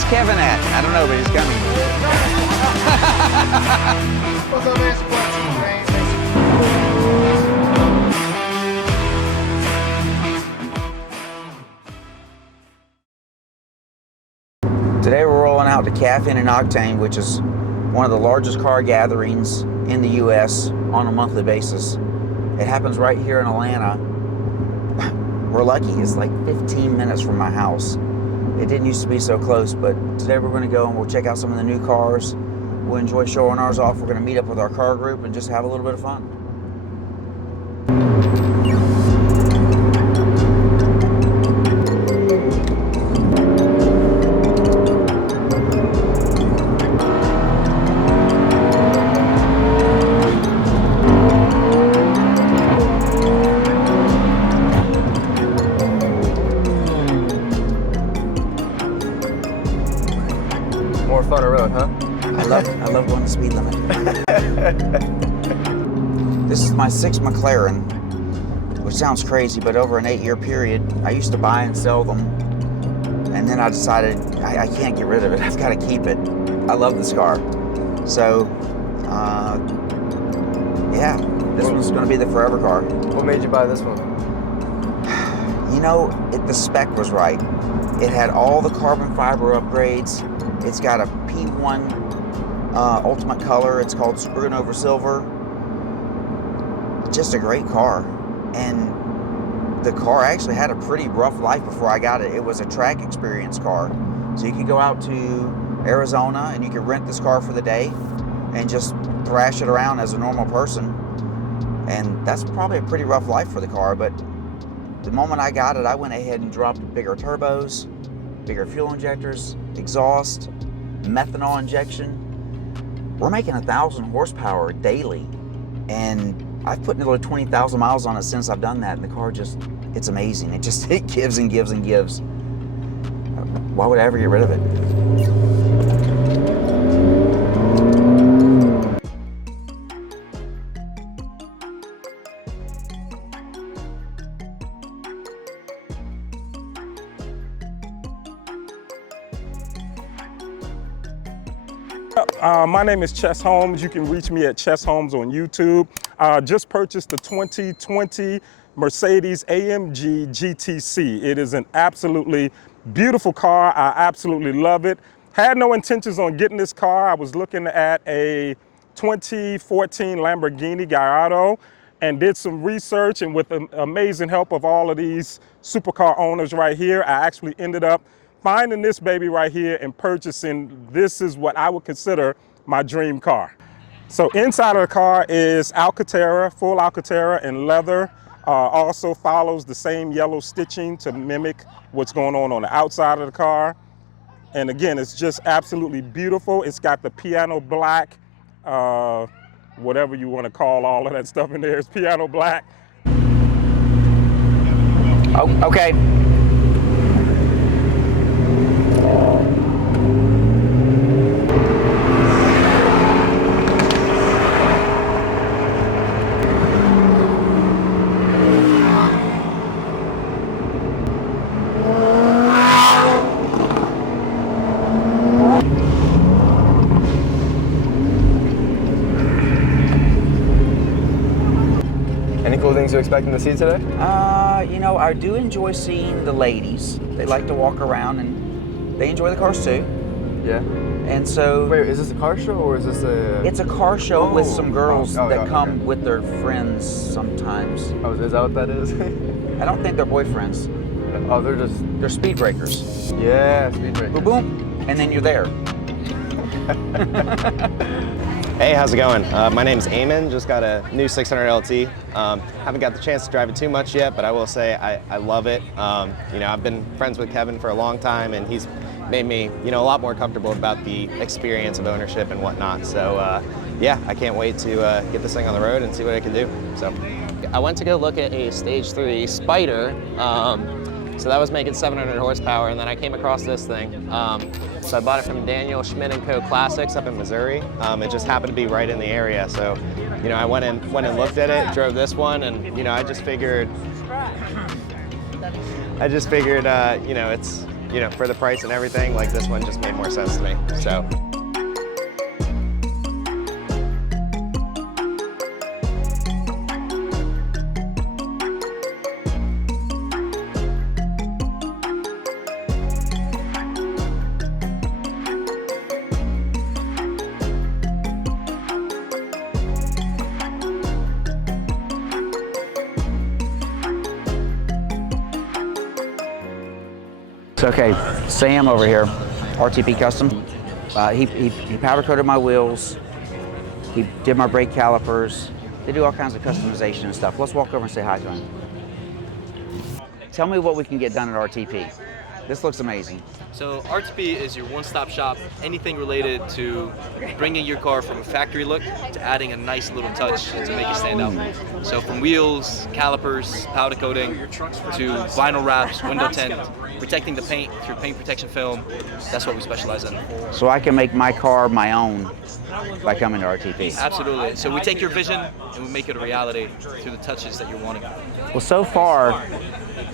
Where's Kevin at? I don't know, but he's coming. Today we're rolling out to Caffeine Octane, which is one of the largest car gatherings in the U.S. on a monthly basis. It happens right here in Atlanta. We're lucky, it's like 15 minutes from my house. It didn't used to be so close, but today we're going to go and we'll check out some of the new cars. We'll enjoy showing ours off. We're going to meet up with our car group and just have a little bit of fun. More fun on the road, huh? I love going the speed limit. This is my 6 McLaren, which sounds crazy, but over an 8-year period, I used to buy and sell them, and then I decided I can't get rid of it. I've got to keep it. I love this car. So, yeah, this one's going to be the forever car. What made you buy this one? You know, the spec was right. It had all the carbon fiber upgrades. It's got a P1 ultimate color. It's called Supernova Silver. Just a great car. And the car actually had a pretty rough life before I got it. It was a track experience car. So you could go out to Arizona and you could rent this car for the day and just thrash it around as a normal person. And that's probably a pretty rough life for the car, but the moment I got it, I went ahead and dropped bigger turbos, bigger fuel injectors, exhaust, methanol injection. We're making 1,000 horsepower daily, and I've put nearly 20,000 miles on it since I've done that, and the car just, it's amazing. It gives and gives and gives. Why would I ever get rid of it? My name is chesshomes. You can reach me at chesshomes on YouTube. Just purchased the 2020 Mercedes AMG GTC. It is an absolutely beautiful car. I absolutely love it. Had no intentions on getting this car. I was looking at a 2014 Lamborghini Gallardo and did some research, and with the amazing help of all of these supercar owners right here, I actually ended up finding this baby right here and purchasing. This is what I would consider my dream car. So inside of the car is Alcantara, full Alcantara in leather. Also follows the same yellow stitching to mimic what's going on the outside of the car. And again, it's just absolutely beautiful. It's got the piano black, whatever you want to call all of that stuff in there. It's piano black. Oh, okay. Any cool things you're expecting to see today? You know, I do enjoy seeing the ladies. They like to walk around and they enjoy the cars too. Yeah. And so... Wait, is this a car show or is this a... It's a car show with some girls that come okay. with their friends sometimes. Oh, is that what that is? I don't think they're boyfriends. Oh, they're just... They're speed breakers. Yeah, speed breakers. Boom, boom, and then you're there. Hey, how's it going? My name's Eamon, just got a new 600 LT. Haven't got the chance to drive it too much yet, but I will say I love it. You know, I've been friends with Kevin for a long time, and he's made me, you know, a lot more comfortable about the experience of ownership and whatnot. So yeah, I can't wait to get this thing on the road and see what I can do. So I went to go look at a Stage 3 Spider. So that was making 700 horsepower, and then I came across this thing. So I bought it from Daniel Schmidt & Co. Classics up in Missouri. It just happened to be right in the area. So, you know, I went and looked at it, drove this one, and, you know, I just figured, you know, you know, for the price and everything, like this one just made more sense to me. So. Okay, Sam over here, RTP Custom. He powder coated my wheels. He did my brake calipers. They do all kinds of customization and stuff. Let's walk over and say hi to him. Tell me what we can get done at RTP. This looks amazing. So RTP is your one-stop shop, anything related to bringing your car from a factory look to adding a nice little touch to make it stand out. So from wheels, calipers, powder coating, to vinyl wraps, window tint, protecting the paint through paint protection film, that's what we specialize in. So I can make my car my own by coming to RTP. Absolutely. So we take your vision and we make it a reality through the touches that you're wanting. Well, so far,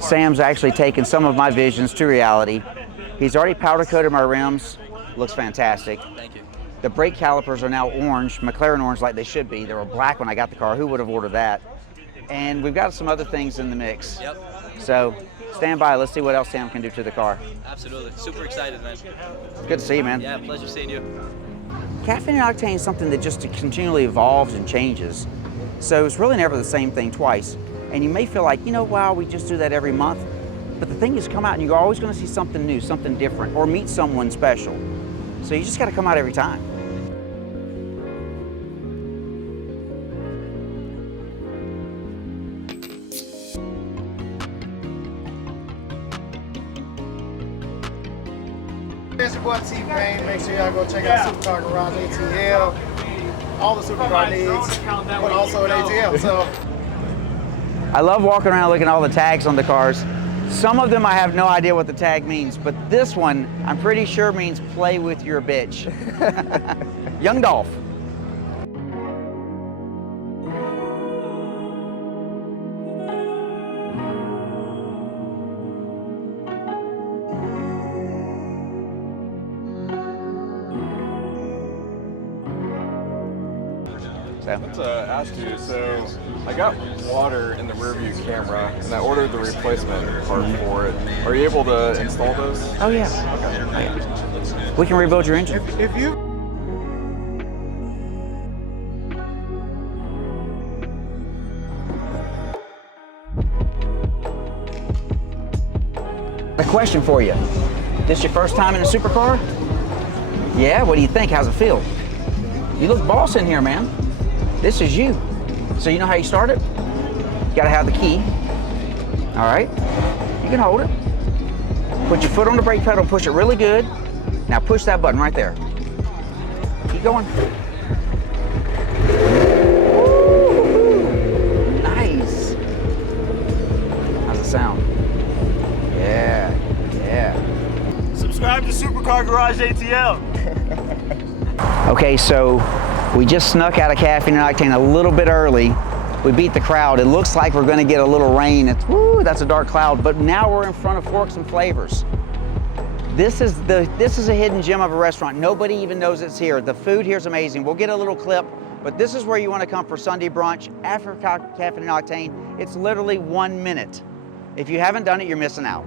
Sam's actually taken some of my visions to reality. He's already powder coated my rims. Looks fantastic. Thank you. The brake calipers are now orange, McLaren orange like they should be. They were black when I got the car. Who would have ordered that? And we've got some other things in the mix. Yep. So stand by. Let's see what else Sam can do to the car. Absolutely. Super excited, man. Good to see you, man. Yeah, pleasure seeing you. Caffeine Octane is something that just continually evolves and changes. So it's really never the same thing twice. And you may feel like, you know, wow, we just do that every month. But the thing is, come out and you're always going to see something new, something different, or meet someone special. So you just got to come out every time. It's your boy T-Pain. Make sure y'all go check out Supercar Garage ATL. All the supercar needs, but also an ATL. So I love walking around looking at all the tags on the cars. Some of them I have no idea what the tag means, but this one I'm pretty sure means play with your bitch. Young Dolph. To ask you, so I got water in the rear view camera and I ordered the replacement part for it. Are you able to install those? Oh yeah. Okay. We can rebuild your engine. If you A question for you. This your first time in a supercar? Yeah, what do you think? How's it feel? You look boss in here, man. This is you. So you know how you start it? You gotta have the key. All right, you can hold it. Put your foot on the brake pedal and push it really good. Now push that button right there. Keep going. Woo-hoo. Nice. How's it sound? Yeah, yeah. Subscribe to Supercar Garage ATL. Okay, so we just snuck out of Caffeine Octane a little bit early. We beat the crowd. It looks like we're gonna get a little rain. It's, woo, that's a dark cloud, but now we're in front of Forks and Flavors. This is a hidden gem of a restaurant. Nobody even knows it's here. The food here is amazing. We'll get a little clip, but this is where you wanna come for Sunday brunch after Caffeine Octane. It's literally 1 minute. If you haven't done it, you're missing out.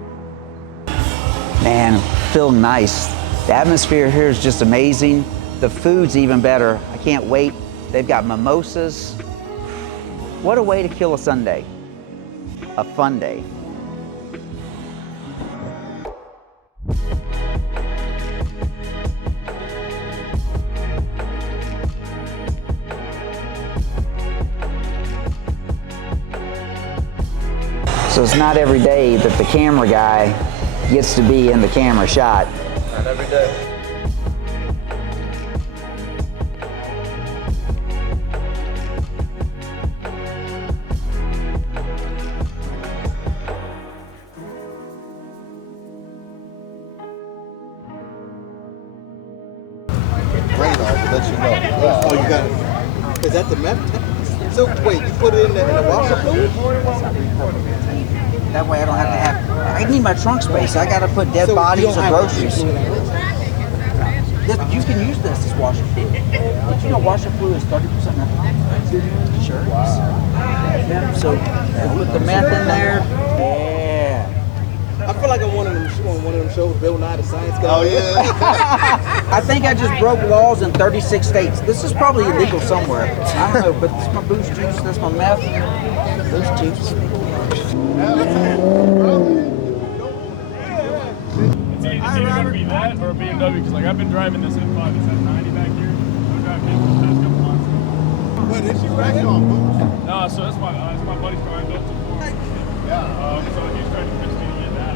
Man, feel nice. The atmosphere here is just amazing. The food's even better. I can't wait. They've got mimosas. What a way to kill a Sunday. A fun day. So it's not every day that the camera guy gets to be in the camera shot. not every day. radar to let you know. Oh, you got it. Is that the method? So wait, you put it in the washer fluid? That way I don't have to have I need my trunk space. I got to put dead bodies or groceries. You can use this as washer fluid. Did you know washer fluid is 30% methanol? Sure. Yeah, so put the meth in there. Yeah. I feel like I'm one of them shows, Bill Nye the Science Guy. Oh yeah. I think I just broke laws in 36 states. This is probably illegal somewhere. I don't know, but this is my boost juice, that's my meth. Boost juice. It's either going to be that or a BMW, because like I've been driving this M5, it's at 90 back here. I've driven it for the past couple months. What is you right here on boost? No, so that's my buddy's car I built it for. Yeah. So he's trying to fix me to get that.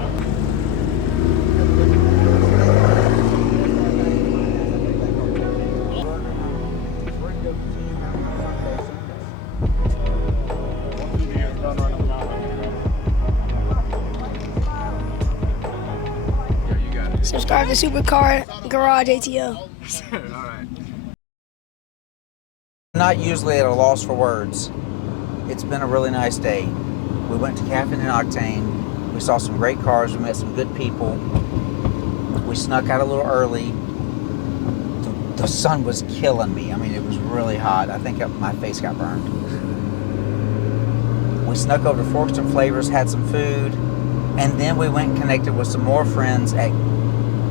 Subscribe to Supercar Garage ATL. Not usually at a loss for words. It's been a really nice day. We went to Caffeine Octane. We saw some great cars. We met some good people. We snuck out a little early. The sun was killing me. I mean, it was really hot. I think my face got burned. We snuck over to Forks and Flavors, had some food, and then we went and connected with some more friends at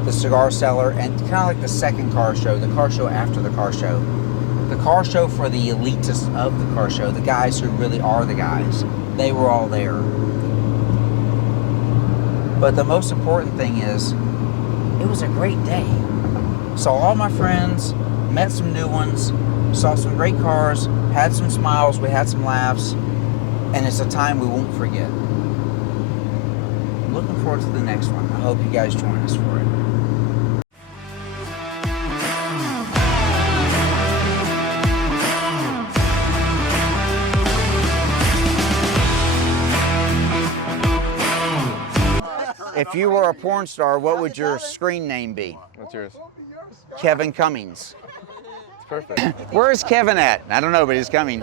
the cigar cellar and kind of like the second car show, the car show after the car show. The car show for the elitists of the car show, the guys who really are the guys. They were all there. But the most important thing is, it was a great day. Saw all my friends, met some new ones, saw some great cars, had some smiles, we had some laughs, and it's a time we won't forget. I'm looking forward to the next one. I hope you guys join us for it. If you were a porn star, what would your screen name be? What's yours? Kevin Cummings. It's perfect. Where's Kevin at? I don't know, but he's coming.